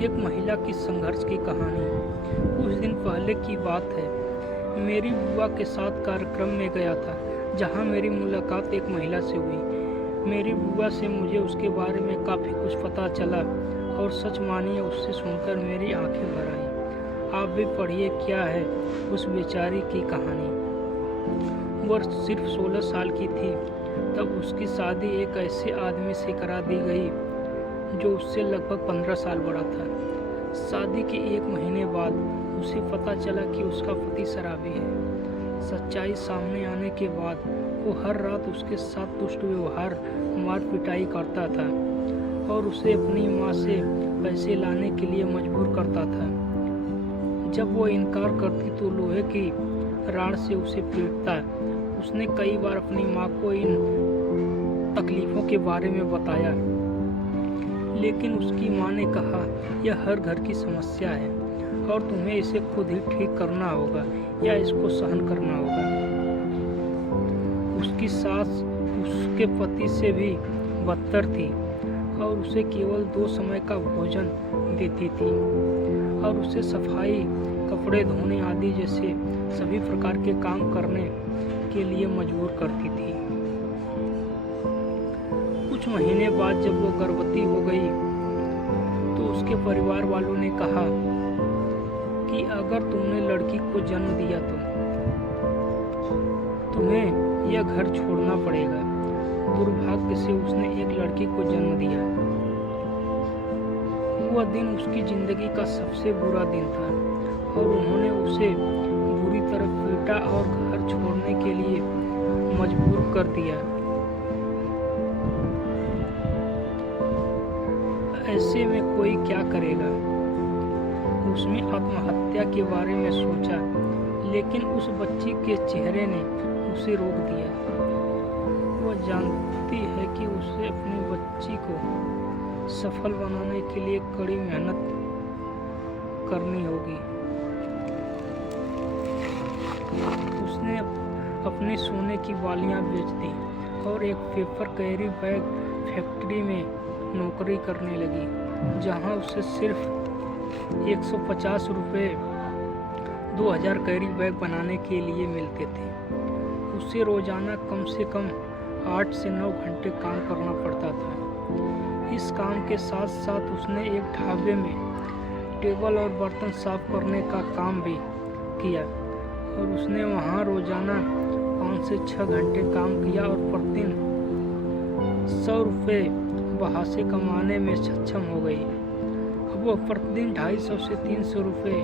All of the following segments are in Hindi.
एक महिला की संघर्ष की कहानी। कुछ दिन पहले की बात है। मेरी बुआ के साथ कार्यक्रम में गया था, जहां मेरी मुलाकात एक महिला से हुई। मेरी बुआ से मुझे उसके बारे में काफ़ी कुछ पता चला और सच मानिए उससे सुनकर मेरी आंखें भर आईं। आप भी पढ़िए क्या है उस बेचारी की कहानी। वह सिर्फ 16 साल की थी तब उसकी शादी एक ऐसे आदमी से करा दी गई जो उससे लगभग 15 साल बड़ा था। शादी के 1 महीने बाद उसे पता चला कि उसका पति शराबी है। सच्चाई सामने आने के बाद वो हर रात उसके साथ दुष्ट व्यवहार, मार पिटाई करता था और उसे अपनी माँ से पैसे लाने के लिए मजबूर करता था। जब वो इनकार करती तो लोहे की राड से उसे पीटता। उसने कई बार अपनी माँ को इन तकलीफ़ों के बारे में बताया, लेकिन उसकी माँ ने कहा यह हर घर की समस्या है और तुम्हें इसे खुद ही ठीक करना होगा या इसको सहन करना होगा। उसकी सास उसके पति से भी बदतर थी और उसे केवल 2 समय का भोजन देती थी और उसे सफाई, कपड़े धोने आदि जैसे सभी प्रकार के काम करने के लिए मजबूर करती थी। कुछ महीने बाद जब वो गर्भवती हो गई तो उसके परिवार वालों ने कहा कि अगर तुमने लड़की को जन्म दिया तो तुम्हें यह घर छोड़ना पड़ेगा। दुर्भाग्य से उसने एक लड़की को जन्म दिया। वह दिन उसकी जिंदगी का सबसे बुरा दिन था और उन्होंने उसे बुरी तरह पीटा और घर छोड़ने के लिए मजबूर कर दिया। ऐसे में कोई क्या करेगा। उसने आत्महत्या के बारे में सोचा, लेकिन उस बच्ची के चेहरे ने उसे रोक दिया। वह जानती है कि उसे अपनी बच्ची को सफल बनाने के लिए कड़ी मेहनत करनी होगी। उसने अपनी सोने की बालियां बेच दी और एक पेपर कैरी बैग फैक्ट्री में नौकरी करने लगी, जहां उसे सिर्फ 150 रुपये 2000 कैरी बैग बनाने के लिए मिलते थे। उसे रोजाना कम से कम 8 से 9 घंटे काम करना पड़ता था। इस काम के साथ साथ उसने एक ढाबे में टेबल और बर्तन साफ करने का काम भी किया और उसने वहां रोजाना 5 से 6 घंटे काम किया और प्रतिदिन 100 रुपये वहाँ से कमाने में सक्षम हो गई। अब वह प्रतिदिन 250 से 300 रुपये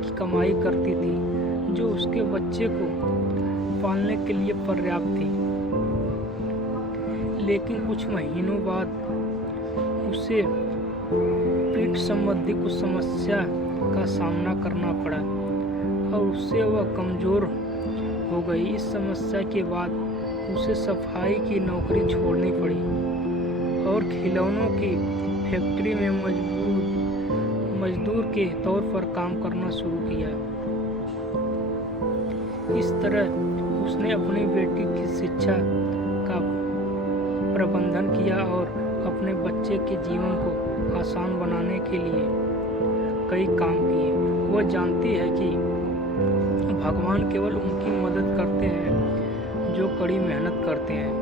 की कमाई करती थी, जो उसके बच्चे को पालने के लिए पर्याप्त थी। लेकिन कुछ महीनों बाद उसे पेट संबंधी कुछ समस्या का सामना करना पड़ा और उससे वह कमज़ोर हो गई। इस समस्या के बाद उसे सफाई की नौकरी छोड़नी पड़ी और खिलौनों की फैक्ट्री में मजदूर के तौर पर काम करना शुरू किया। इस तरह उसने अपनी बेटी की शिक्षा का प्रबंधन किया और अपने बच्चे के जीवन को आसान बनाने के लिए कई काम किए। वह जानती है कि भगवान केवल उनकी मदद करते हैं जो कड़ी मेहनत करते हैं।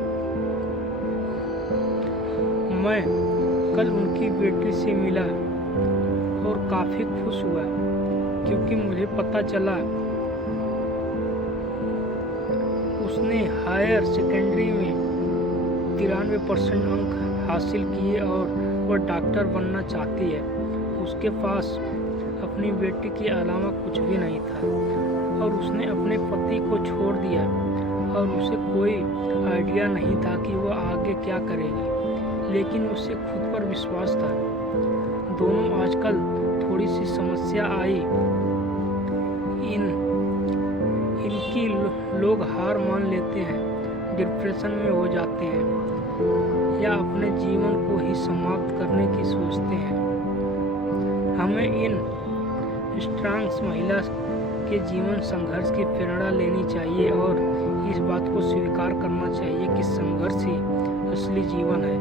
मैं कल उनकी बेटी से मिला और काफ़ी खुश हुआ क्योंकि मुझे पता चला उसने हायर सेकेंडरी में 93% अंक हासिल किए और वह डॉक्टर बनना चाहती है। उसके पास अपनी बेटी के अलावा कुछ भी नहीं था और उसने अपने पति को छोड़ दिया और उसे कोई आइडिया नहीं था कि वह आगे क्या करेगी, लेकिन उसे खुद पर विश्वास था। दोनों आजकल थोड़ी सी समस्या आई, इनकी लोग हार मान लेते हैं, डिप्रेशन में हो जाते हैं या अपने जीवन को ही समाप्त करने की सोचते हैं। हमें इन स्ट्रांग महिला के जीवन संघर्ष की प्रेरणा लेनी चाहिए और इस बात को स्वीकार करना चाहिए कि संघर्ष ही असली जीवन है।